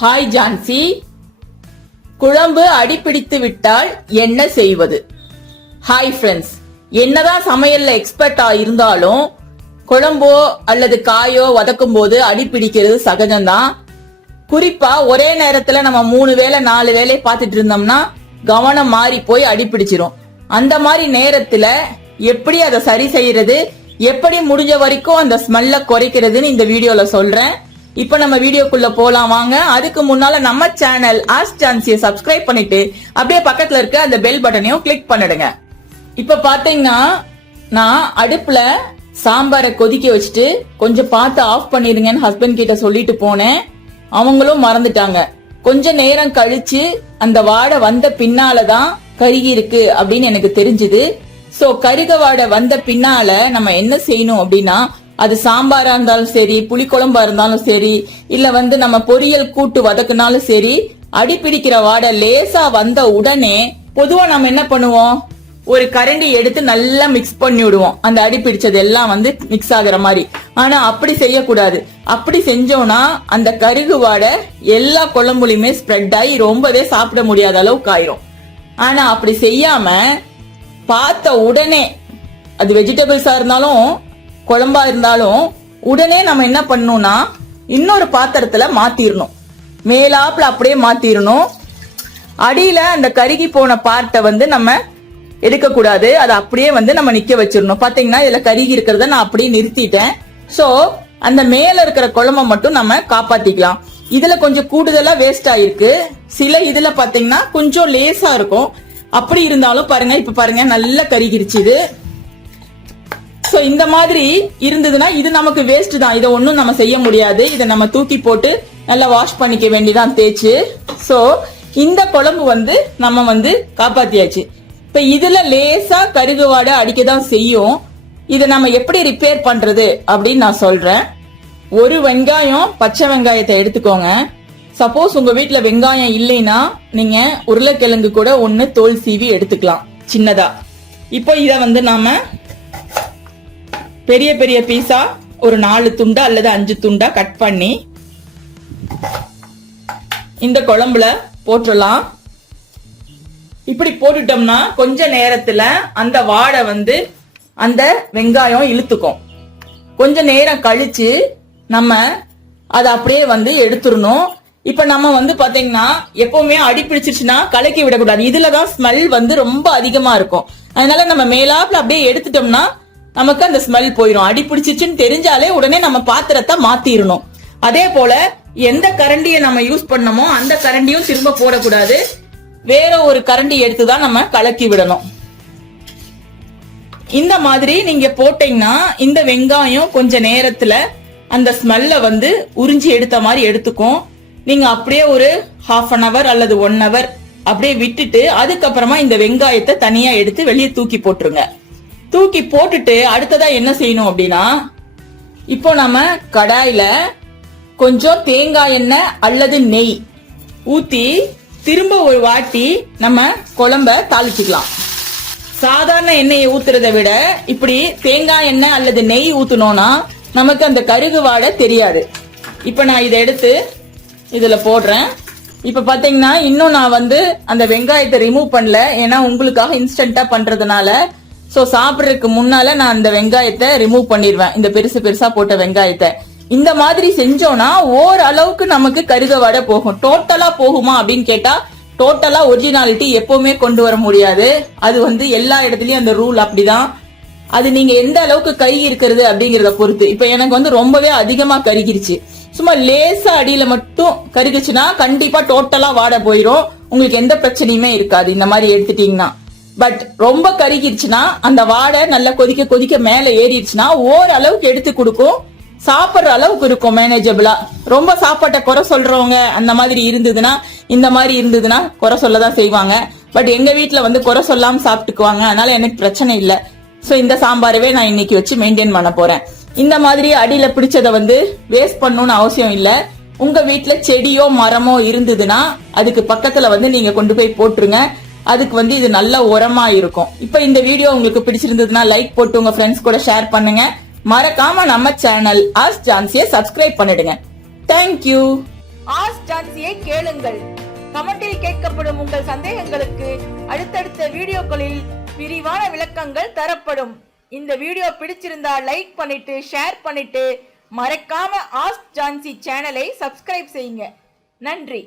Hi Jhansi. குழம்பு அடிப்பிடித்து விட்டால் என்ன செய்வது? ஹாய் ஃப்ரெண்ட்ஸ் என்னதான் சமையல்ல எக்ஸ்பர்ட்டா இருந்தாலும் குழம்போ அல்லது காயோ வதக்கும் போது அடிப்பிடிக்கிறது சகஜம்தான். குறிப்பா ஒரே நேரத்துல நம்ம மூணு வேளை நாலு வேலையை பார்த்துட்டு இருந்தோம்னா கவனம் மாறி போய் அடிப்பிடிச்சிரும். அந்த மாதிரி நேரத்துல எப்படி அதை சரி செய்யறது? எப்படி முடிஞ்ச வரைக்கும் அந்த ஸ்மெல்ல குறைக்கிறதுன்னு இந்த வீடியோல சொல்றேன். இப்ப நம்ம வீடியோக்குள்ள போலாம் வாங்க. அதுக்கு முன்னால நம்ம சேனல் ஆஸ் சான்சியை சப்ஸ்கிரைப் பண்ணிட்டு அப்படியே பக்கத்துல இருக்க அந்த பெல் பட்டனையும் கிளிக் பண்ணிடுங்க. இப்ப பாத்தீங்கன்னா நான் அடுப்புல சாம்பாரை கொதிக்க வச்சுட்டு கொஞ்சம் பார்த்து ஆஃப் பண்ணிருங்கன்னு ஹஸ்பண்ட் கிட்ட சொல்லிட்டு போனேன். அவங்களும் மறந்துட்டாங்க. கொஞ்ச நேரம் கழிச்சு அந்த வாடை வந்த பின்னாலதான் கருகி இருக்கு அப்படின்னு எனக்கு தெரிஞ்சுது. சோ கருக வாடை வந்த பின்னால நம்ம என்ன செய்யணும் அப்படின்னா அது சாம்பாரா இருந்தாலும் சரி புளிக்குழம்பா இருந்தாலும் சரி இல்ல வந்து நம்ம பொரியல் கூட்டு வதக்குனாலும் சரி அடிப்பிடிக்கிற வாடை லேசா வந்த உடனே பொதுவா நம்ம என்ன பண்ணுவோம்? ஒரு கரண்டி எடுத்து நல்லா மிக்ஸ் பண்ணி விடுவோம். அந்த அடி பிடிச்சது எல்லாம் வந்து மிக்ஸ் ஆகுற மாதிரி. ஆனா அப்படி செய்யக்கூடாது. அப்படி செஞ்சோம்னா அந்த கருகு வாடை எல்லா குழம்புலையுமே ஸ்ப்ரெட் ஆகி ரொம்பவே சாப்பிட முடியாத அளவுக்கு ஆயிரும். ஆனா அப்படி செய்யாம பார்த்த உடனே அது வெஜிடபிள்ஸா இருந்தாலும் குழம்பா இருந்தாலும் உடனே நம்ம என்ன பண்ணணும்னா இன்னொரு பாத்திரத்துல மாத்திரணும். மேலாப்புல அப்படியே மாத்திரணும். அடியில அந்த கருகி போன பார்ட்டை வந்து நம்ம எடுக்கக்கூடாது. அதை அப்படியே வந்து நம்ம நிக்க வச்சிடணும் பாத்தீங்கன்னா இதுல கருகி இருக்கிறத நான் அப்படியே நிறுத்திட்டேன். சோ அந்த மேல இருக்கிற குழம்ப மட்டும் நம்ம காப்பாத்திக்கலாம். இதுல கொஞ்சம் கூடுதலா வேஸ்ட் ஆயிருக்கு. சில இதுல பாத்தீங்கன்னா கொஞ்சம் லேசா இருக்கும். அப்படி இருந்தாலும் பாருங்க இப்ப பாருங்க நல்லா கருகிருச்சு இது. சோ இந்த மாதிரி இருந்ததுன்னா இது நமக்கு வேஸ்ட் தான். இதை ஒன்றும் நம்ம செய்ய முடியாது. இதை நம்ம தூக்கி போட்டு நல்லா வாஷ் பண்ணிக்க வேண்டிதான் தேய்ச்சு. சோ இந்த குழம்பு வந்து நம்ம வந்து காப்பாத்தியாச்சு. இப்ப இதுல லேசா கருகுவாடை அடிக்க தான் செய்யும். இதை நம்ம எப்படி ரிப்பேர் பண்றது அப்படின்னு நான் சொல்றேன். ஒரு வெங்காயம் பச்சை வெங்காயத்தை எடுத்துக்கோங்க. சப்போஸ் உங்க வீட்டுல வெங்காயம் இல்லைன்னா நீங்க உருளைக்கிழங்கு கூட ஒன்னு தோல் சீவி எடுத்துக்கலாம். சின்னதா. இப்போ இத வந்து நாம பெரிய பெரிய பீஸா ஒரு நாலு துண்டா அல்லது அஞ்சு துண்டா கட் பண்ணி இந்த குழம்புல போட்டுடலாம். இப்படி போட்டுட்டோம்னா கொஞ்ச நேரத்துல அந்த வாடை வந்து அந்த வெங்காயம் இழுத்துக்கும். கொஞ்ச நேரம் கழிச்சு நம்ம அதை அப்படியே வந்து எடுத்துடணும். இப்ப நம்ம வந்து பாத்தீங்கன்னா எப்பவுமே அடி பிடிச்சிருச்சுன்னா கலக்கி விடக்கூடாது. இதுலதான் ஸ்மெல் வந்து ரொம்ப அதிகமா இருக்கும். அதனால நம்ம மேலாப்ல அப்படியே எடுத்துட்டோம்னா நமக்கு அந்த ஸ்மெல் போயிடும் அடி பிடிச்சிச்சுன்னு தெரிஞ்சாலே உடனே நம்ம பாத்திரத்தை மாத்திரணும். அதே போல எந்த கரண்டியை நம்ம யூஸ் பண்ணமோ அந்த கரண்டியும் திரும்ப போடக்கூடாது. வேற ஒரு கரண்டி எடுத்து தான் நம்ம கலக்கி விடணும். இந்த மாதிரி நீங்க போட்டீங்கன்னா இந்த வெங்காயம் கொஞ்ச நேரத்துல அந்த ஸ்மெல்ல வந்து உறிஞ்சி எடுத்த மாதிரி எடுத்துக்கும். நீங்க அப்படியே ஒரு ஹாஃப் அன் அவர் அல்லது ஒன் ஹவர் அப்படியே விட்டுட்டு அதுக்கப்புறமா இந்த வெங்காயத்தை தனியா எடுத்து வெளியே தூக்கி போட்டுருங்க. தூக்கி போட்டுட்டு அடுத்ததா என்ன செய்யணும் அப்படின்னா இப்போ நம்ம கடாயில கொஞ்சம் தேங்காய் எண்ணெய் அல்லது நெய் ஊத்தி திரும்ப ஒரு வாட்டி நம்ம குழம்ப தாளிச்சுக்கலாம். சாதாரண எண்ணெயை ஊத்துறதை விட இப்படி தேங்காய் எண்ணெய் அல்லது நெய் ஊத்துனோம்னா நமக்கு அந்த கருகு வாடை தெரியாது. இப்ப நான் இதை எடுத்து இதுல போடுறேன். இப்ப பாத்தீங்கன்னா இன்னும் நான் வந்து அந்த வெங்காயத்தை ரிமூவ் பண்ணல. ஏன்னா உங்களுக்காக இன்ஸ்டன்டா பண்றதுனால சோ சாப்பிடுறதுக்கு முன்னால நான் அந்த வெங்காயத்தை ரிமூவ் பண்ணிடுவேன். இந்த பெருசு பெருசா போட்ட வெங்காயத்தை. இந்த மாதிரி செஞ்சோம்னா ஓரளவுக்கு நமக்கு கருக வடை போகும். டோட்டலா போகுமா அப்படின்னு கேட்டா டோட்டலா ஒரிஜினாலிட்டி எப்பவுமே கொண்டு வர முடியாது. அது வந்து எல்லா இடத்துலயும் அந்த ரூல் அப்படிதான். அது நீங்க எந்த அளவுக்கு கை இருக்கிறது அப்படிங்கறத பொறுத்து. இப்ப எனக்கு வந்து ரொம்பவே அதிகமா கருகிருச்சு. சும்மா லேசா அடியில மட்டும் கருகிச்சுன்னா கண்டிப்பா டோட்டலா வாட போயிரும். உங்களுக்கு எந்த பிரச்சனையுமே இருக்காது. இந்த மாதிரி எடுத்துட்டீங்கன்னா. பட் ரொம்ப கருகிருச்சுன்னா அந்த வாடை நல்லா கொதிக்க கொதிக்க மேல ஏறிடுச்சுன்னா ஓரளவுக்கு எடுத்து கொடுக்கும். சாப்பிடுற அளவுக்கு இருக்கும் மேனேஜபிளா ரொம்ப சாப்பாட்டை குறை சொல்றவங்க அந்த மாதிரி இருந்ததுன்னா இந்த மாதிரி இருந்ததுன்னா குறை சொல்லதான் செய்வாங்க. பட் எங்க வீட்டுல வந்து குறை சொல்லாம சாப்பிட்டுக்குவாங்க. அதனால எனக்கு பிரச்சனை இல்லை. சோ இந்த சாம்பாரவே நான் இன்னைக்கு வச்சு மெயின்டைன் பண்ண போறேன். இந்த மாதிரி அடியில பிடிச்சதை வந்து வேஸ்ட் பண்ணணும்னு அவசியம் இல்லை. உங்க வீட்டுல செடியோ மரமோ இருந்ததுன்னா அதுக்கு பக்கத்துல வந்து நீங்க கொண்டு போய் போட்டுருங்க. அதுக்கு வந்து இது நல்ல உரமா இருக்கும். இப்போ இந்த வீடியோ உங்களுக்கு பிடிச்சிருந்ததுன்னா லைக் போட்டு உங்க ஃப்ரெண்ட்ஸ் கூட ஷேர் பண்ணுங்க. மறக்காம நம்ம சேனல் ஆஸ் ஜான்சியை சப்ஸ்கிரைப் பண்ணிடுங்க. தேங்க்யூ ஆஸ் ஜான்சியை கேளுங்கள். கமெண்டில் கேட்கப்படும் உங்கள் சந்தேகங்களுக்கு அடுத்தடுத்த வீடியோக்களில் விரிவான விளக்கங்கள் தரப்படும். இந்த வீடியோ பிடிச்சிருந்தா லைக் பண்ணிட்டு ஷேர் பண்ணிட்டு மறக்காம ஆஸ்க் ஜான்சி சேனலை சப்ஸ்கிரைப் செய்யுங்க. நன்றி.